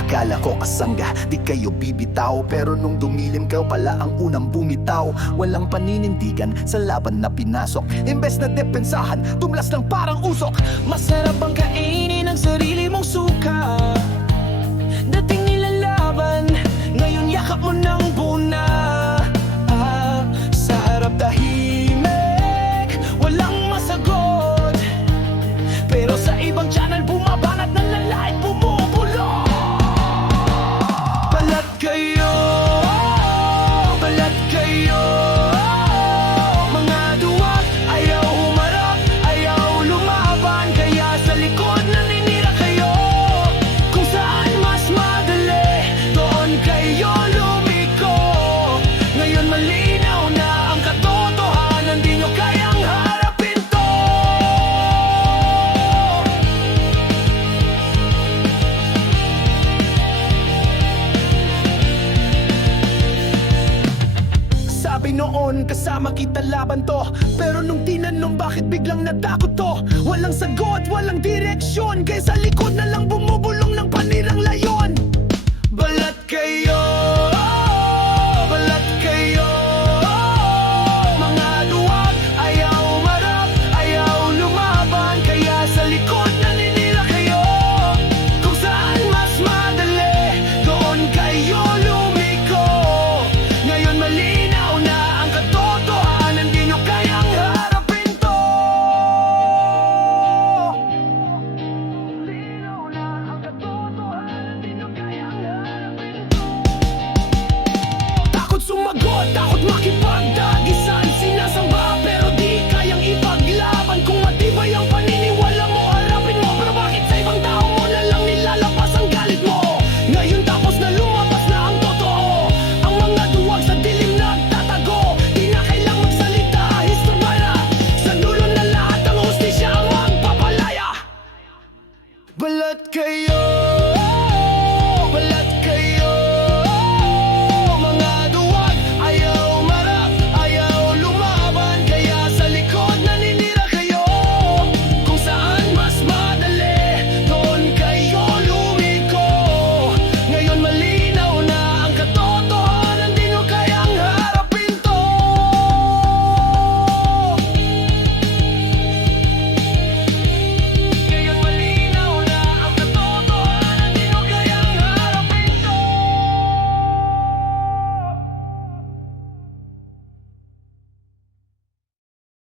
Akala ko kasangga, di kayo bibitaw, pero nung dumilim kayo pala ang unang bumitaw. Walang paninindigan sa laban na pinasok, imbes na depensahan, tumlas lang parang usok. Masarap bang kainin ang sarili mong suka? Dating nilalaban, ngayon yakap mo ng buna. Sa harap tahimik, walang masagot, pero sa ibang channel bumabanat ng lalait bumubulong. Balat kayo, balat kayo, mga duwag, ayaw humarap, ayaw lumaban, kaya sa likod naninira kayo. Kung saan mas madali, doon kayo lumiko. Ngayon malinaw na ang katotohanan, di nyo kayang harapin to. Sabi noon kasama kita laban to, pero nung tinanong bakit biglang natakot to. Walang sagot, walang direksyon, kaya sa likod na lang bumubulong ng panirang layon. Balat kayo,